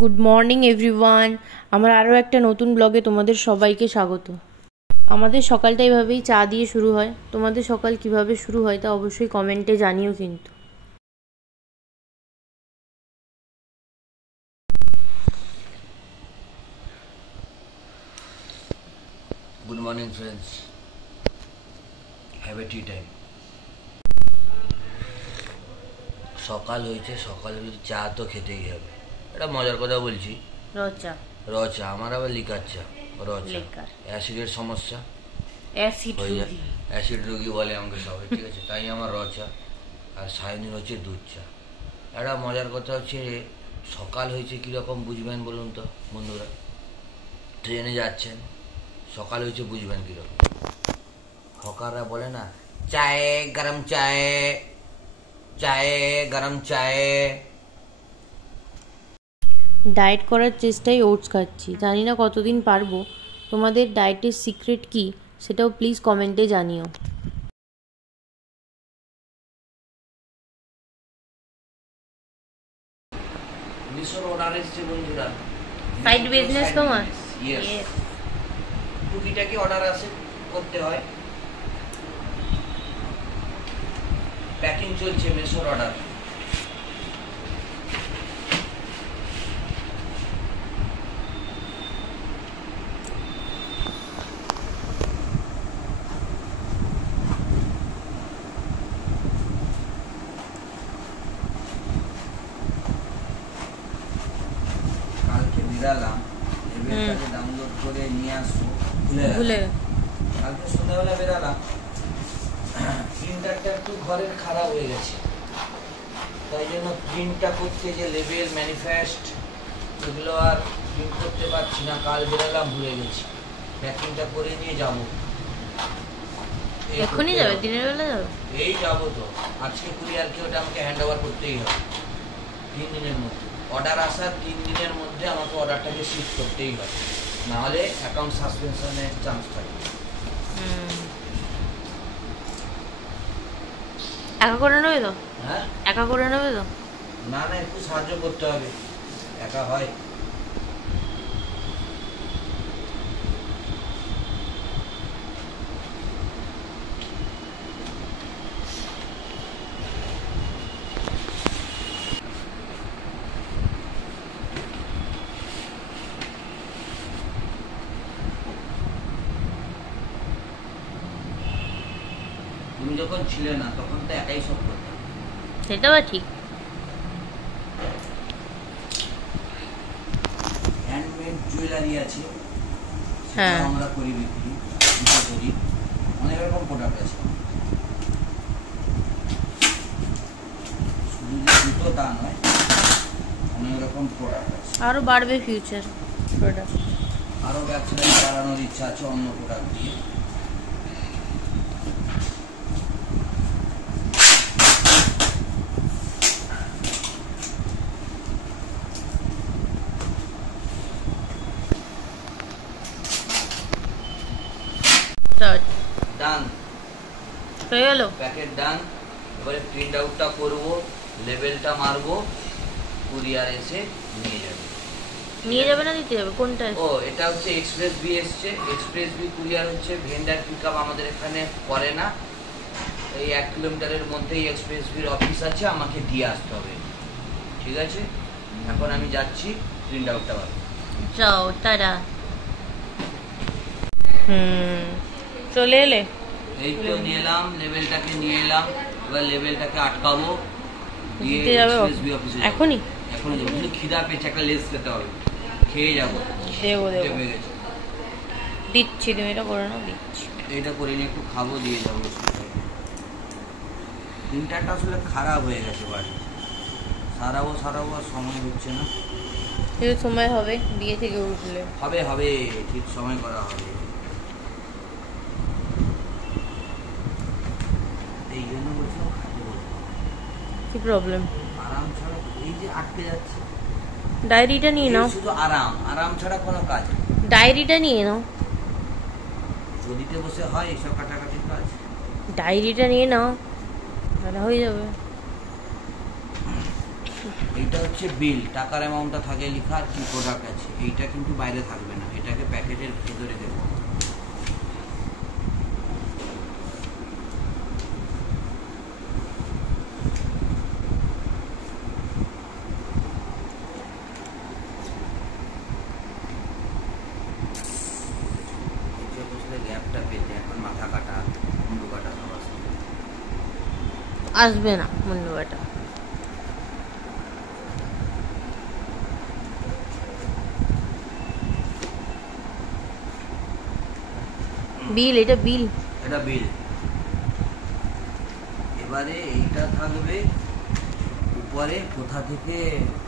Good morning everyone. আমার আরও একটা নতুন ব্লগে তোমাদের সবাইকে স্বাগত। আমাদের সকালটা এইভাবেই চা দিয়ে শুরু হয়। তোমাদের সকাল কিভাবে শুরু হয় তা অবশ্যই কমেন্টে জানিও কিন্তু। Good morning friends, have a tea time. সকাল হয়েছে, সকালে চা তো খেতেই হবে। এটা মজার কথা বলছি, রচা র চা। আমার আবার লিকার চা, র চা। অ্যাসিডের সমস্যা হয়ে যায়, অ্যাসিড রোগী বলে আমাকে সবাই, ঠিক আছে? তাই আমার র চা। আর সায়নীর হচ্ছে দুধ চা। একটা মজার কথা হচ্ছে, সকাল হয়েছে কীরকম বুঝবেন বলুন তো বন্ধুরা? ট্রেনে যাচ্ছেন, সকাল হয়েছে বুঝবেন কীরকম? হকাররা বলে না, চায়ে গরম চায়ে, চায়ে গরম চায়ে। ডায়েট করার চেষ্টায় ওটস খাচ্ছি, জানি না কতদিন পারবো। তোমাদের ডায়েটের সিক্রেট কি সেটাও প্লিজ কমেন্টে জানিও। মিশর অর্ডার এসছে বন্ধুরা, সাইড বিজনেস তোমার? ইয়েস, টুকিটাকি অর্ডার আসে, করতে হয়। প্যাকিং চলছে মিশর অর্ডার। কালকে বেরালাম, এবারে ডাউনলোড করে নিয়ে আসবো, ভুলে কালকে সন্ধ্যাবেলা বেরালাম, প্রিন্টারটা একটু ঘরের খারাপ হয়ে গেছে, তাই জন্য প্রিন্টটা করতে যে লেবেল ম্যানিফেস্ট এগুলো আর প্রিন্ট করতে পারছি না। কাল বেরালাম, ভুলে গেছি। প্যাকিংটা করে নিয়ে যাবো। এখনই যাবে? দিনের বেলা যাবে? এই যাবো তো, আজকে কুরিয়ারকে ওটা আমাকে হ্যান্ড ওভার করতেই হবে 3 দিনের মধ্যে। অর্ডার আসার 3 দিনের মধ্যে আমাকে অর্ডারটাকে শিফট করতেই হবে, নাহলে অ্যাকাউন্ট সাসপেনশনের চান্স থাকে। একা করে নেবে তো? হ্যাঁ, একা করে নেবে তো? না না, একটু সাহায্য করতে হবে, একা হয়? তুমি যখন ছিলে না তখন তো একাই সব করতাম। সেটা বা ঠিক। হ্যান্ডমেড জুয়েলারি আছে, হ্যাঁ, আমরা করি বিক্রি, জুতো করি, অনেক রকম প্রোডাক্ট আছে। শুধু যে জুতো তা নয়, অনেক রকম প্রোডাক্ট আছে। আরো বাড়বে ফিউচার প্রোডাক্ট। আরও ব্যবসা বাড়ানোর ইচ্ছা আছে অন্য প্রোডাক্ট দিয়ে। ডান হয়ে গেল? প্যাকেট ডান। এবারে প্রিন্ট আউটটা করবো, লেবেলটা মারবো, কুরিয়ার এসে নিয়ে যাবে। নিয়ে যাবে না দিতে যাবে? কোনটা? ও, এটা হচ্ছে এক্সপ্রেস বি এসছে। এক্সপ্রেস বি কুরিয়ার হচ্ছে ভেন্ডার পিক আপ আমাদের এখানে করে না। এই 1 কিলোমিটারের মধ্যেই এক্সপ্রেস বির অফিস আছে, আমাকে দিয়ে আসতে হবে, ঠিক আছে? এখন আমি যাচ্ছি, প্রিন্ট আউটটা বার। যাও, টাটা। চলে এলে? এই তো নিয়ে এলাম, লেবেলটাকে নিয়ে এলাম। এবার লেবেলটাকে আটকাবো, দিয়ে দিতে যাবে এক্সপ্রেস বি অফিসে যাবো। এখনই? এখনই যাবো, কিন্তু খিদা পেয়েছে, একটা লেস খেতে হবে, খেয়ে যাবো। দেবো দেবো, পেয়ে গেছে, দিচ্ছি, তুমি এটা করে নাও, দিচ্ছি। এইটা করে নিয়ে একটু খাবো, দিয়ে যাবো। প্রিন্টারটা আসলে খারাপ হয়ে গেছে বাড়ি, সারাবো আর সময় হচ্ছে না। কিন্তু সময় হবে, বিয়ে থেকে উঠলে হবে হবে, ঠিক সময় করা হবে। এই জন্য বলছিলাম খাতে বলবো, কি প্রবলেম? আরাম ছাড়া এই যে আটকে যাচ্ছে। ডায়েরিটা নিয়ে নাও। শুধু আরাম ছাড়া কোনো কাজ। ডায়েরিটা নিয়ে নাও। গদিতে বসে হয় এইসব কাটাকাটির কাজ? ডায়েরিটা নিয়ে নাও, তাহলে হয়ে যাবে। এইটা হচ্ছে বিল, টাকার অ্যামাউন্টটা থাকে লেখা আর কি প্রোডাক্ট আছে। এইটা কিন্তু বাইরে থাকবে না, এটাকে প্যাকেটের ভেতরে দেবো। গ্যাপটা পেতে এখন মাথা কাটা, মুন্ডু কাটা সব আসবে না মুন্ডু কাটা। বিল, এটা বিল, এটা বিল। এবারে এইটা থাকবে উপরে কোথা থেকে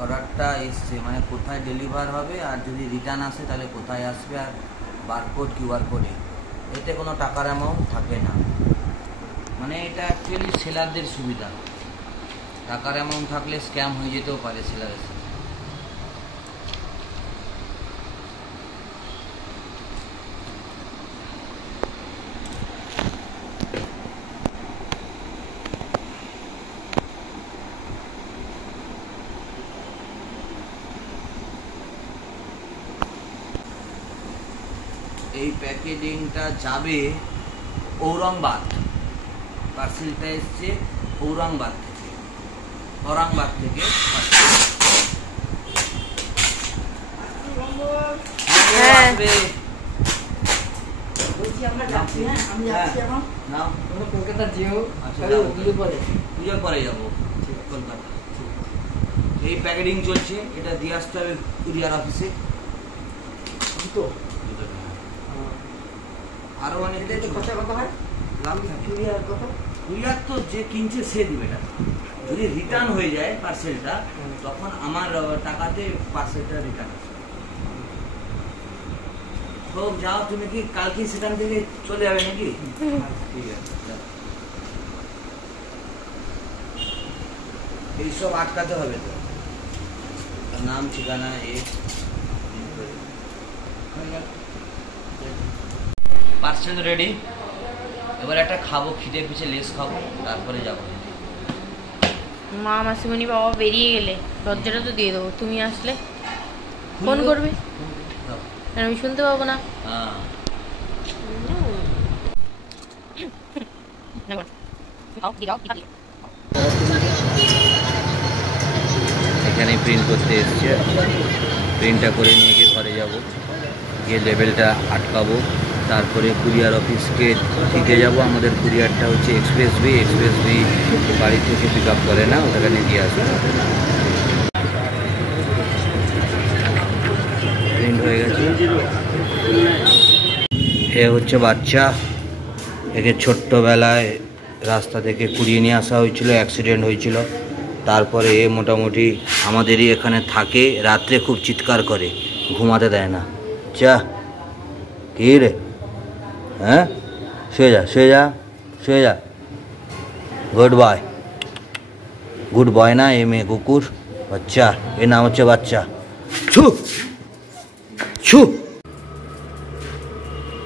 অর্ডারটা এসছে, মানে কোথায় ডেলিভার হবে, আর যদি রিটার্ন আসে তাহলে কোথায় আসবে, আর বারকোড কিউআর কোডে। এতে কোনো টাকার অ্যামাউন্ট থাকে না, মানে এটা অ্যাকচুয়ালি সেলারদের সুবিধা। টাকার অ্যামাউন্ট থাকলে স্ক্যাম হয়ে যেতেও পারে সেলারের সাথে। এই প্যাকেজিংটা যাবে ঔরঙ্গাবাদ, পার্সেলটা এসছে ঔরঙ্গাবাদ থেকে, পুজোর পরে যাবো কলকাতা। এই প্যাকেজিং চলছে, এটা দিয়ে আসতে হবে কুরিয়ার অফিসে। আরো অনেক কুরিয়ার তো যে কিনছে সে দিবে টাকা। যদি রিটার্ন হয়ে যায় পার্সেলটা, তখন আমার টাকাতে পার্সেলটা রিটার্ন আসবে। তো যাও, তুমি কি কালকে সেখান থেকে চলে যাবে নাকি? ঠিক আছে, এইসব আটকাতে হবে তো, নাম ঠিকানা পার্সেল রেডি। এবার একটা খাবো, খিদে পিছে লেস খাবো, তারপরে যাবো। মা মাসিমণি বাবা বেরিয়ে গেলে দরজাটা তো দিয়ে দেবো, তুমি আসলে ফোন করবে, আমি শুনতে পাবো না। এখানে প্রিন্ট করতে এসছে, প্রিন্টটা করে নিয়ে গিয়ে ঘরে যাব, গিয়ে লেবেলটা আটকাবো, তারপরে কুরিয়ার অফিসকে দিতে যাব। আমাদের কুরিয়ারটা হচ্ছে এক্সপ্রেস বি বাড়ি থেকে পিক আপ করে না, ওখানে দিয়ে আসবে। প্রিন্ট হয়ে গেছে। এ হচ্ছে বাচ্চা, একে ছোট্টবেলায় রাস্তা থেকে কুড়িয়ে নিয়ে আসা হয়েছিল, অ্যাক্সিডেন্ট হয়েছিল। তারপরে এ মোটামুটি আমাদেরই এখানে থাকে, রাত্রে খুব চিৎকার করে, ঘুমাতে দেয় না। চা কি রে, হ্যাঁ শুয়ে যা। গুড বয় না এ মেয়ে কুকুর বাচ্চা, এর নাম হচ্ছে বাচ্চা। ছু ছু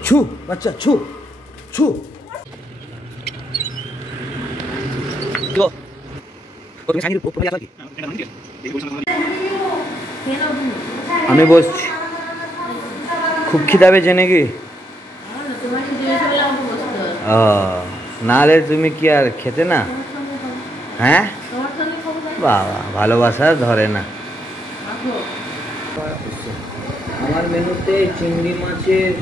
ছু বাচ্চা, ছু ছু। আমি বসছি, খুব খিদা পেয়েছে নাকি? ও, নাহলে তুমি কি আর খেতে না? হ্যাঁ বাবা, ভালোবাসা ধরে না। আমার মেনুতে চিংড়ি মাছের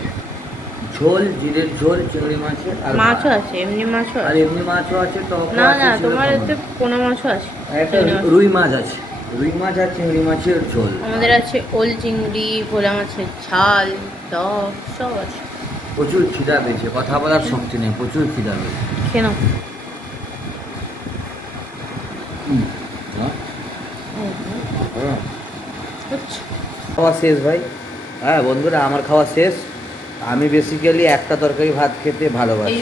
ঝোল, জিরের ঝোল, চিংড়ি মাছের, আর মাছও আছে, এমনি মাছও আর এমনি মাছও আছে, টক না না, তোমার এতে পোনা মাছও আছে, একটা রুই মাছ আছে, রুই মাছ আর চিংড়ি মাছের ঝোল। আমাদের আছে ওল চিংড়ি, ভোলা মাছের ঝাল, টক সব আছে। প্রচুর খিদা পেয়েছে, কথা বলার শক্তি নেই, প্রচুর খিদা পেয়েছে। খেয়ে নাও। খাওয়া শেষ ভাই, হ্যাঁ বন্ধুরা, আমার খাওয়া শেষ। আমি বেসিক্যালি একটা তরকারি ভাত খেতে ভালোবাসি,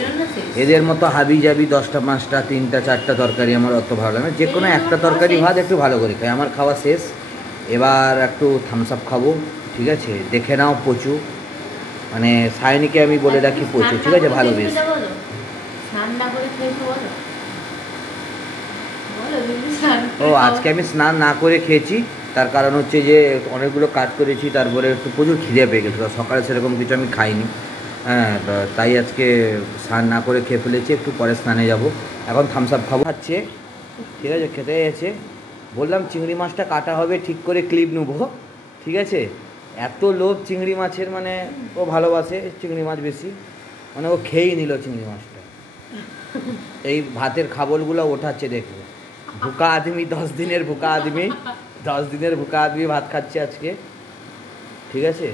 এদের মতো হাবি জাবি 10টা 5টা 3টা 4টা তরকারি আমার অত ভালো লাগে না। যে কোনো একটা তরকারি ভাত একটু ভালো করে খাই। আমার খাওয়া শেষ, এবার একটু থামস আপ খাবো, ঠিক আছে? দেখে নাও পচু, মানে সায়নীকে আমি বলে রাখি পচু, ঠিক আছে? ভালো বেশ। ও আজকে আমি স্নান না করে খেয়েছি, তার কারণ হচ্ছে যে অনেকগুলো কাজ করেছি, তারপরে একটু প্রচুর খিদে পেয়ে গেছিলো, সকালে সেরকম কিছু আমি খাইনি। হ্যাঁ, তাই আজকে স্নান না করে খেয়ে ফেলেছি, একটু পরে স্নানে যাব। এখন থামস আপ খাবো, খাচ্ছে ঠিক আছে, খেতে গেছে। বললাম চিংড়ি মাছটা কাটা হবে, ঠিক করে ক্লিপ নেবো, ঠিক আছে। এত লোভ চিংড়ি মাছের, মানে ও ভালোবাসে চিংড়ি মাছ বেশি, মানে ও খেয়েই নিল চিংড়ি মাছটা। এই ভাতের খাবলগুলো ওঠাচ্ছে, দেখবে ভুকা আদমি, 10 দিনের ভুকা আদমি, 10 দিনের ভুকা আদমি ভাত খাচ্ছে আজকে, ঠিক আছে।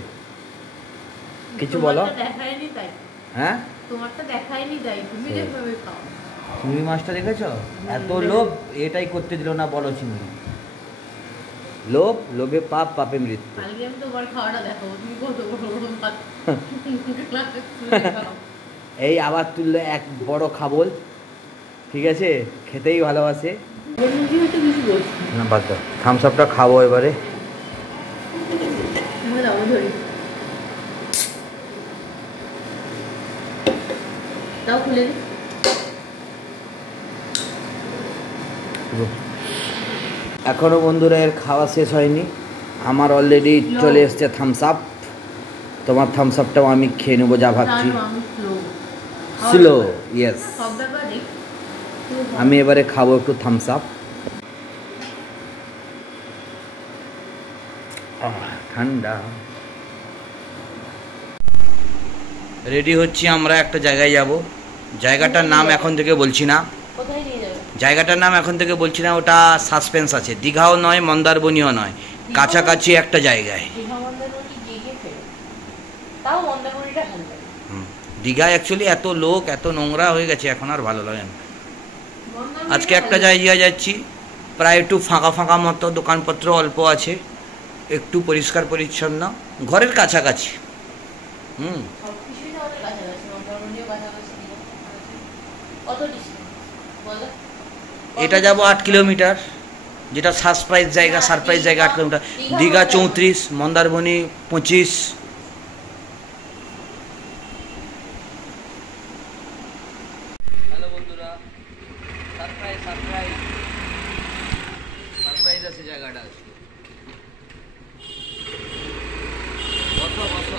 কিছু বলো। হ্যাঁ, চিংড়ি মাছটা দেখেছো, এত লোভ, এটাই করতে দিল না, বলো চিংড়ি। লোভ, লোভে পাপ, পাপে মৃত্যু। এই আবার তুললো এক বড় খাবল, ঠিক আছে, খেতেই ভালোবাসে না। বাদ দাও, থামস আপটা খাবো এবারে। এখনো বন্ধুরা এর খাওয়া শেষ হয়নি, আমার অলরেডি চলে এসছে থামস আপ। তোমার থামস আপটাও আমি খেয়ে নেবো যা ভাবছি। Slow, yes. আমি এবারে খাবো একটু থামস আপ। ঠান্ডা। রেডি হচ্ছি, আমরা একটা জায়গায় যাব। জায়গাটার নাম এখন থেকে বলছি না, জায়গাটার নাম এখন থেকে বলছি না, ওটা সাসপেন্স আছে। দীঘাও নয়, মন্দারমণিও নয়, কাছাকাছি একটা জায়গায়। দীঘা অ্যাকচুয়ালি এত লোক, এত নোংরা হয়ে গেছে, এখন আর ভালো লাগে না। আজকে একটা জায়গায় যাচ্ছি, প্রায় একটু ফাঁকা ফাঁকা মতো, দোকানপত্র অল্প আছে, একটু পরিষ্কার পরিচ্ছন্ন, ঘরের কাছাকাছি। এটা যাব 8 কিলোমিটার, যেটা সারপ্রাইজ জায়গা, 8 কিলোমিটার। দীঘা 34, মন্দারমণি 25। হ্যালো বন্ধুরা, সারপ্রাইজ আছে জায়গাটা। বসো বসো,